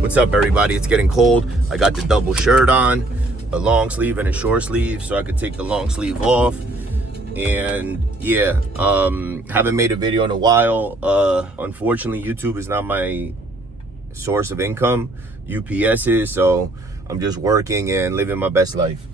What's up, everybody? It's getting cold. I got the double shirt on, a long sleeve and a short sleeve, so I could take the long sleeve off. And yeah, haven't made a video in a while. Unfortunately, YouTube is not my source of income. UPS is, so I'm just working and living my best life.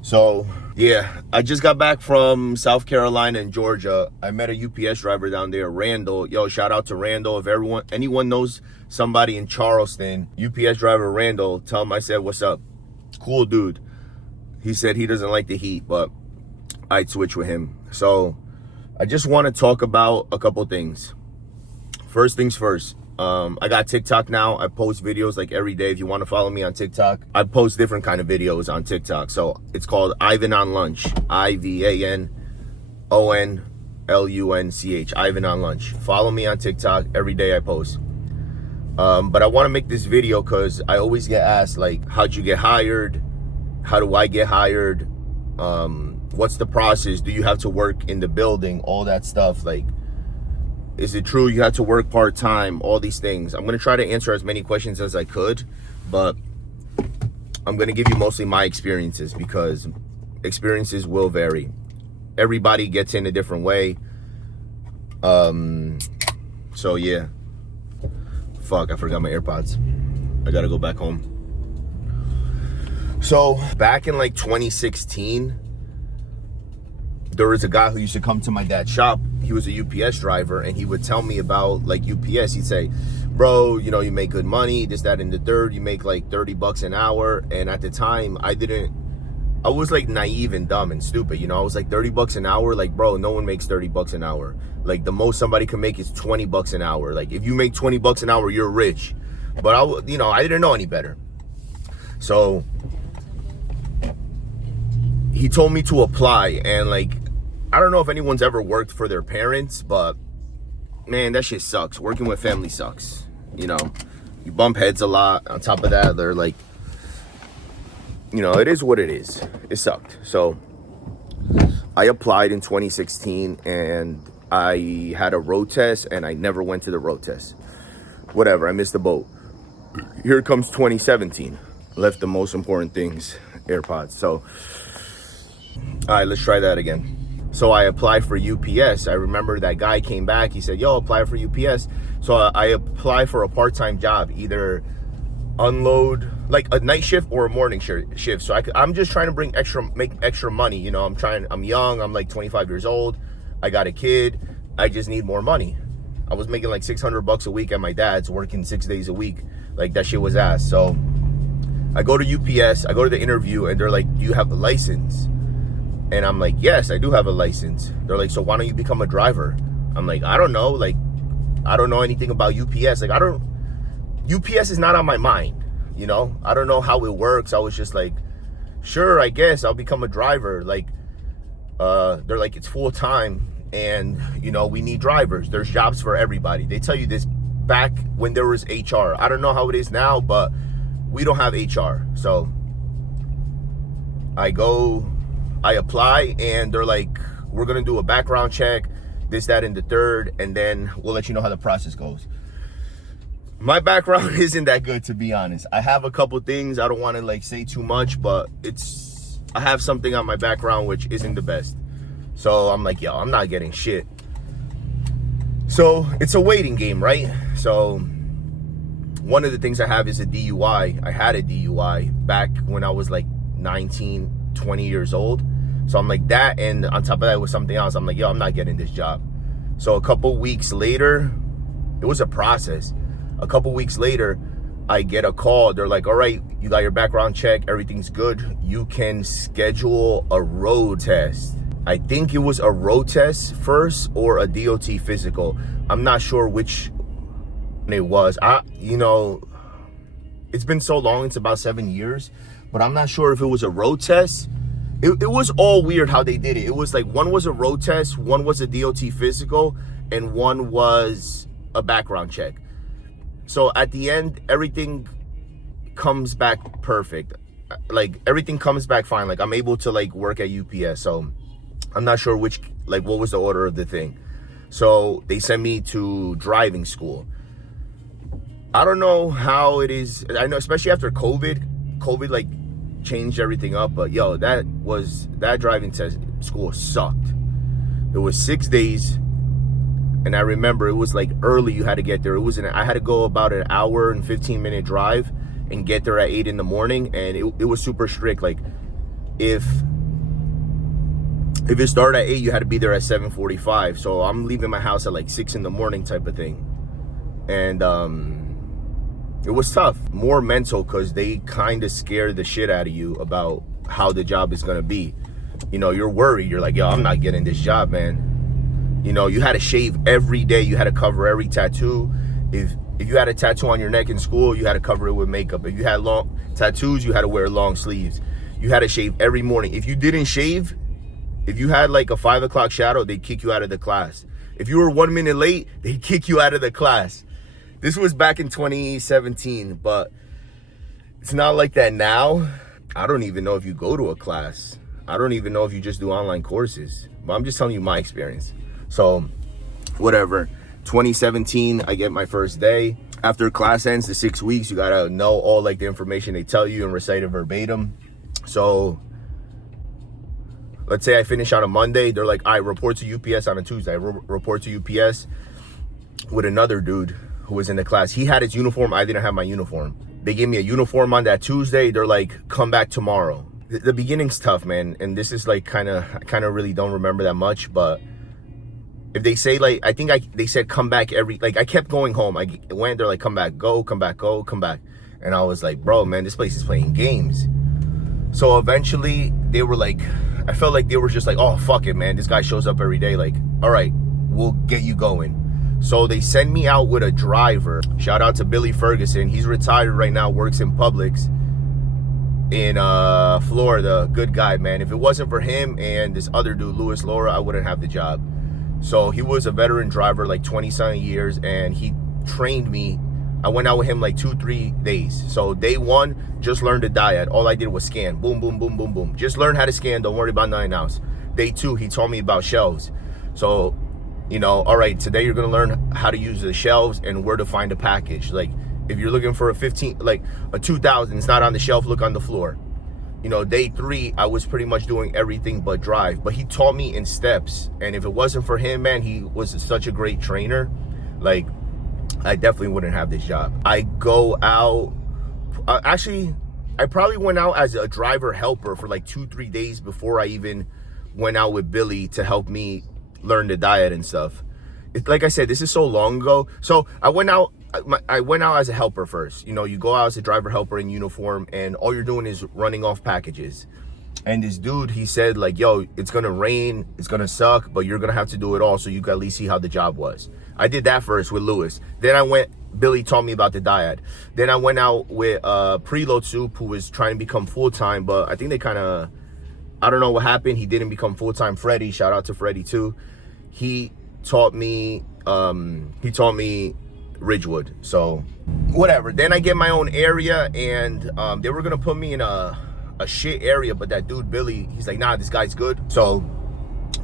So yeah, I just got back from South Carolina and Georgia. I met a UPS driver down there, Randall. Yo, shout out to Randall. If anyone knows somebody in Charleston, UPS driver Randall, tell him I said what's up. Cool dude. He said he doesn't like the heat, but I'd switch with him. So I just want to talk about a couple things. First things first. I got TikTok now. I post videos like every day. If you want to follow me on TikTok, I post different kind of videos on TikTok. So it's called Ivan on Lunch. IVANONLUNCH. Ivan on Lunch. Follow me on TikTok. Every day I post. But I want to make this video because I always get asked, like, how'd you get hired? How do I get hired? What's the process? Do you have to work in the building? All that stuff. Like, is it true you have to work part-time? All these things. I'm going to try to answer as many questions as I could, but I'm going to give you mostly my experiences because experiences will vary. Everybody gets in a different way. So yeah. Fuck, I forgot my AirPods. I got to go back home. So back in like 2016, there was a guy who used to come to my dad's shop. He was a UPS driver, and he would tell me about like UPS. He'd say, bro, you know, you make good money, this, that, and the third. You make like 30 bucks an hour. And at the time, I was like naive and dumb and stupid. You know, I was like 30 bucks an hour. Like, bro, no one makes 30 bucks an hour. Like the most somebody can make is 20 bucks an hour. Like if you make 20 bucks an hour, you're rich. But I didn't know any better. So he told me to apply, and like, I don't know if anyone's ever worked for their parents, but man, that shit sucks. Working with family sucks. You know, you bump heads a lot. On top of that, they're like, you know, it is what it is. It sucked. So I applied in 2016 and I had a road test and I never went to the road test. Whatever, I missed the boat. Here comes 2017. Left the most important things, AirPods. So, all right, let's try that again. So I applied for UPS. I remember that guy came back. He said, yo, apply for UPS. So I applied for a part-time job, either unload, like a night shift or a morning shift. So I'm just trying to make extra money. You know, I'm young. I'm like 25 years old. I got a kid. I just need more money. I was making like 600 bucks a week at my dad's, working 6 days a week. Like that shit was ass. So I go to UPS. I go to the interview and they're like, do you have a license? And I'm like, yes, I do have a license. They're like, so why don't you become a driver? I'm like, I don't know. Like, I don't know anything about UPS. Like, UPS is not on my mind, you know? I don't know how it works. I was just like, sure, I guess I'll become a driver. Like, they're like, it's full time and, you know, we need drivers. There's jobs for everybody. They tell you this back when there was HR. I don't know how it is now, but we don't have HR. So I apply and they're like, we're going to do a background check, this, that, and the third, and then we'll let you know how the process goes. My background isn't that good, to be honest. I have a couple things. I don't want to like say too much, but I have something on my background which isn't the best. So I'm like, yo, I'm not getting shit. So it's a waiting game, right? So one of the things I have is a DUI. I had a DUI back when I was like 19, 20 years old. So I'm like that, and on top of that was something else. I'm like, yo, I'm not getting this job. So a couple weeks later, it was a process. A couple weeks later, I get a call. They're like, all right, you got your background check, everything's good. You can schedule a road test. I think it was a road test first or a DOT physical. I'm not sure which it was. You know, it's been so long, it's about 7 years, but I'm not sure if it was a road test. It was all weird how they did it. It was like one was a road test, one was a DOT physical, and one was a background check. So at the end, everything comes back perfect. Like everything comes back fine. Like I'm able to like work at UPS. So I'm not sure what was the order of the thing. So they sent me to driving school. I don't know how it is. I know, especially after COVID like changed everything up. But yo, that driving test school sucked. It was 6 days, and I remember it was like early. You had to get there. I had to go about an hour and 15-minute drive and get there at 8 in the morning, and it was super strict. Like if it started at 8, you had to be there at 7:45. So I'm leaving my house at like 6 in the morning type of thing. And it was tough. More mental, because they kind of scare the shit out of you about how the job is going to be. You know, you're worried. You're like, yo, I'm not getting this job, man. You know, you had to shave every day. You had to cover every tattoo. If you had a tattoo on your neck in school, you had to cover it with makeup. If you had long tattoos, you had to wear long sleeves. You had to shave every morning. If you didn't shave, if you had like a 5 o'clock shadow, they'd kick you out of the class. If you were 1 minute late, they'd kick you out of the class. This was back in 2017, but it's not like that now. I don't even know if you go to a class. I don't even know if you just do online courses. But I'm just telling you my experience. So, whatever. 2017, I get my first day. After class ends, the 6 weeks, you gotta know all like the information they tell you and recite it verbatim. So, let's say I finish on a Monday. They're like, all right, report to UPS on a Tuesday. I report to UPS with another dude who was in the class. He had his uniform. I didn't have my uniform. They gave me a uniform on that Tuesday. They're like, come back tomorrow. The beginning's tough, man. And this is like I kind of really don't remember that much. But if they say like, they said come back I kept going home. I went, they're like, come back, go, come back, go, come back. And I was like, bro, man, this place is playing games. So eventually they were like, I felt like they were just like, oh, fuck it, man. This guy shows up every day. Like, all right, we'll get you going. So they send me out with a driver. Shout out to Billy Ferguson. He's retired right now, works in Publix in Florida. Good guy, man. If it wasn't for him and this other dude, Louis Laura, I wouldn't have the job. So he was a veteran driver, like 20-something years, and he trained me. I went out with him like 2-3 days. So day 1, just learned the diode. All I did was scan. Boom, boom, boom, boom, boom. Just learn how to scan. Don't worry about nothing else. Day 2, he taught me about shelves. So, you know, all right, today you're going to learn how to use the shelves and where to find a package. Like, if you're looking for a 2000, it's not on the shelf, look on the floor. You know, day 3, I was pretty much doing everything but drive. But he taught me in steps. And if it wasn't for him, man, he was such a great trainer. Like, I definitely wouldn't have this job. I go out. Actually, I probably went out as a driver helper for like 2-3 days before I even went out with Billy to help me learn the diet and stuff. Like I said, this is so long ago. So I went out as a helper first. You know, you go out as a driver helper in uniform, and all you're doing is running off packages. And this dude, he said like, yo, it's gonna rain, it's gonna suck, but you're gonna have to do it all so you can at least see how the job was. I did that first with Lewis. Then Billy taught me about the diode. Then I went out with Preload Soup, who was trying to become full-time, but I think they I don't know what happened. He didn't become full-time. Freddie, shout out to Freddie too. He taught me Ridgewood. So whatever. Then I get my own area, and they were gonna put me in a shit area, but that dude Billy, he's like, nah, this guy's good. So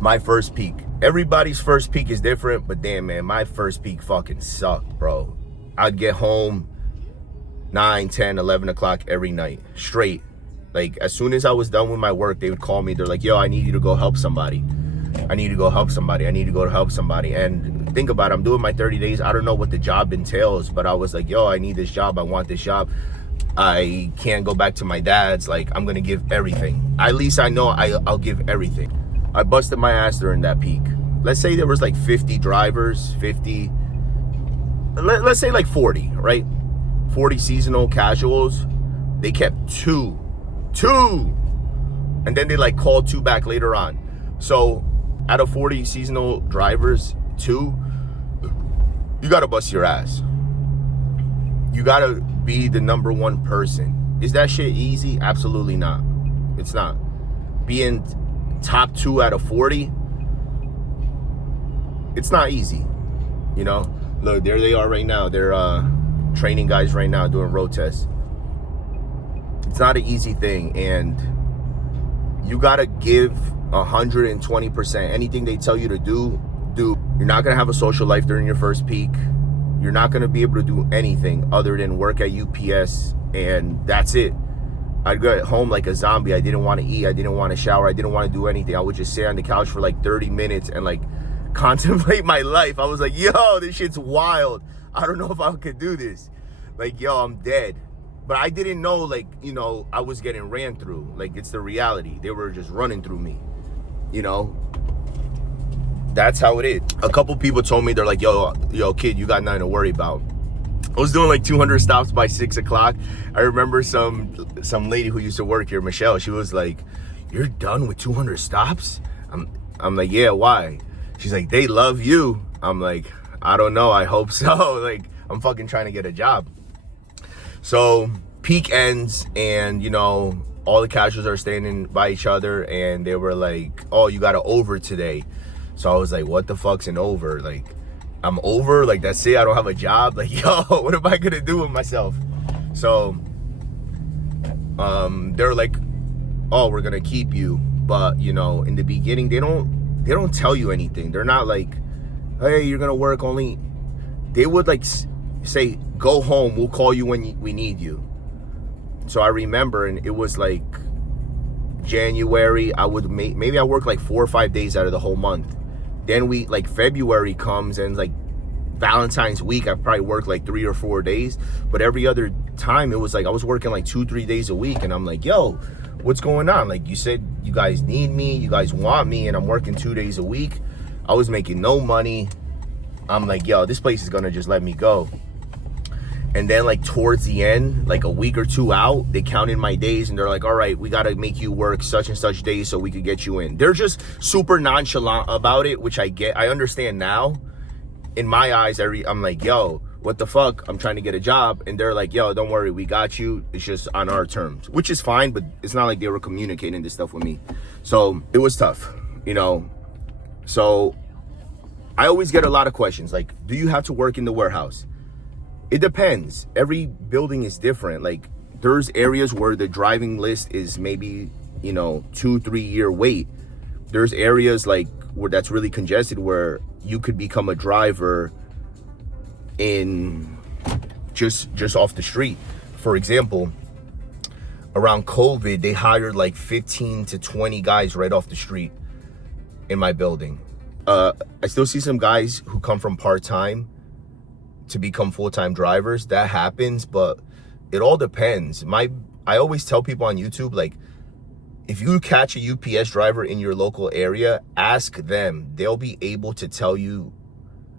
my first peak. Everybody's first peak is different, but damn, man, my first peak fucking sucked, bro. I'd get home 9, 10, 11 o'clock every night, straight. Like, as soon as I was done with my work, they would call me. They're like, yo, I need you to go help somebody. I need to go help somebody. I need to go to help somebody. And think about it, I'm doing my 30 days. I don't know what the job entails, but I was like, yo, I need this job. I want this job. I can't go back to my dad's. Like, I'm going to give everything. At least I know I'll give everything. I busted my ass during that peak. Let's say there was like 50 drivers, 50. Let's say like 40, right? 40 seasonal casuals. They kept two. And then they like called 2 back later on. So out of 40 seasonal drivers, 2, you got to bust your ass. You got to be the number 1 person. Is that shit easy? Absolutely not. It's not. Being top 2 out of 40, it's not easy. You know, look, there they are right now. They're training guys right now doing road tests. It's not an easy thing, and you gotta give 120%. Anything they tell you to do. You're not gonna have a social life during your first peak. You're not going to be able to do anything other than work at UPS, and that's it. I'd go at home like a zombie. I didn't want to eat. I didn't want to shower. I didn't want to do anything. I would just sit on the couch for like 30 minutes and like contemplate my life. I was like, yo, this shit's wild. I don't know if I could do this. Like, yo, I'm dead. But I didn't know, like, you know, I was getting ran through. Like, it's the reality. They were just running through me, you know? That's how it is. A couple people told me, they're like, yo, kid, you got nothing to worry about. I was doing like 200 stops by 6 o'clock. I remember some lady who used to work here, Michelle, she was like, you're done with 200 stops? I'm like, yeah, why? She's like, they love you. I'm like, I don't know, I hope so. Like, I'm fucking trying to get a job. So peak ends, and you know, all the casuals are standing by each other, and they were like, oh, you got an over today. So I was like, what the fuck's an over? Like, I'm over? Like, that's it? I don't have a job? Like, yo, what am I gonna do with myself? So they're like, oh, we're gonna keep you. But you know, in the beginning, they don't tell you anything. They're not like, hey, you're gonna work only. They would like say, go home, we'll call you when we need you. So I remember, and it was like January, I would maybe I work like 4 or 5 days out of the whole month. Then like February comes, and like Valentine's week, I probably work like 3 or 4 days. But every other time, it was like I was working like 2-3 days a week, and I'm like, yo, what's going on? Like, you said you guys need me, you guys want me, and I'm working 2 days a week. I was making no money. I'm like, yo, this place is gonna just let me go. And then like towards the end, like a week or two out, they counted my days, and they're like, all right, we got to make you work such and such days so we could get you in. They're just super nonchalant about it, which I get. I understand now. In my eyes, I'm like, yo, what the fuck? I'm trying to get a job. And they're like, yo, don't worry, we got you. It's just on our terms, which is fine, but it's not like they were communicating this stuff with me. So it was tough, you know? So I always get a lot of questions like, do you have to work in the warehouse? It depends. Every building is different. Like, there's areas where the driving list is maybe, you know, 2-3 year wait. There's areas like where that's really congested, where you could become a driver in just off the street. For example, around COVID, they hired like 15 to 20 guys right off the street in my building. I still see some guys who come from part-time to become full-time drivers. That happens, but it all depends. I always tell people on YouTube, like, if you catch a UPS driver in your local area, ask them. They'll be able to tell you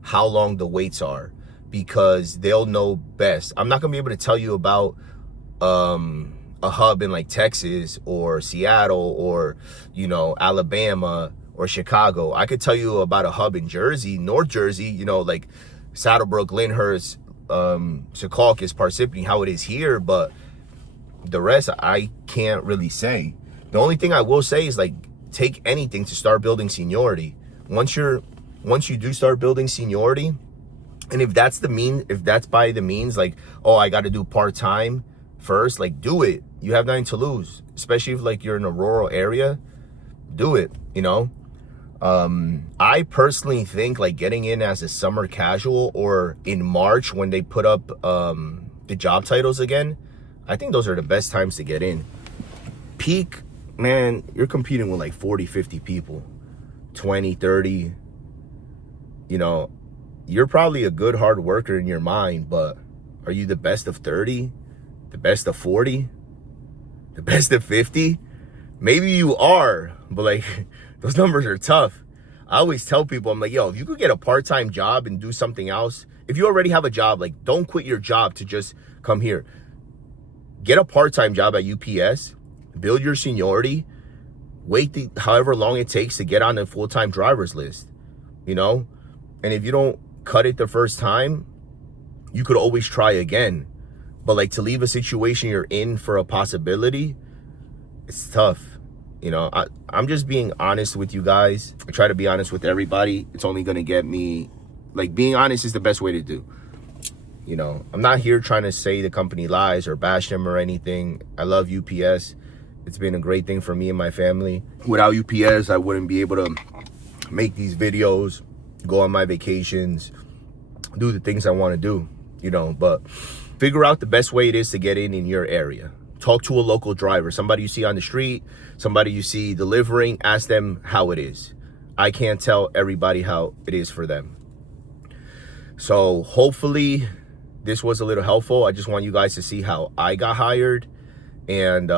how long the waits are, because they'll know best. I'm not gonna be able to tell you about a hub in like Texas or Seattle or, you know, Alabama or Chicago. I could tell you about a hub in Jersey, North Jersey, you know, like Saddlebrook, Lyndhurst, Secaucus, Parsippany, how it is here, but the rest I can't really say. The only thing I will say is, like, take anything to start building seniority. Once you do start building seniority, and if that's by the means, like, oh, I got to do part-time first, like, do it. You have nothing to lose, especially if like you're in a rural area. Do it, you know. I personally think like getting in as a summer casual or in March when they put up the job titles again, I think those are the best times to get in. Peak, man, you're competing with like 40, 50 people, 20, 30. You know, you're probably a good hard worker in your mind, but are you the best of 30? The best of 40? The best of 50? Maybe you are, but like those numbers are tough. I always tell people, I'm like, yo, if you could get a part-time job and do something else, if you already have a job, like, don't quit your job to just come here. Get a part-time job at UPS, build your seniority, wait however long it takes to get on the full-time driver's list, you know? And if you don't cut it the first time, you could always try again. But like, to leave a situation you're in for a possibility, it's tough. You know, I'm just being honest with you guys. I try to be honest with everybody. It's only going to get me, like, being honest is the best way to do. You know, I'm not here trying to say the company lies or bash them or anything. I love UPS. It's been a great thing for me and my family. Without UPS, I wouldn't be able to make these videos, go on my vacations, do the things I want to do, you know. But figure out the best way it is to get in your area. Talk to a local driver, somebody you see on the street, somebody you see delivering. Ask them how it is. I can't tell everybody how it is for them. So hopefully this was a little helpful. I just want you guys to see how I got hired. And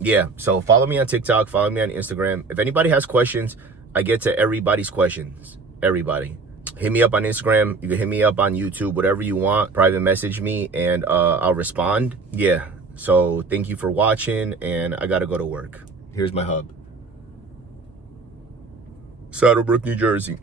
yeah, so follow me on TikTok, follow me on Instagram. If anybody has questions, I get to everybody's questions. Everybody. Hit me up on Instagram. You can hit me up on YouTube, whatever you want. Private message me and I'll respond. Yeah. So thank you for watching, and I got to go to work. Here's my hub. Saddlebrook, New Jersey.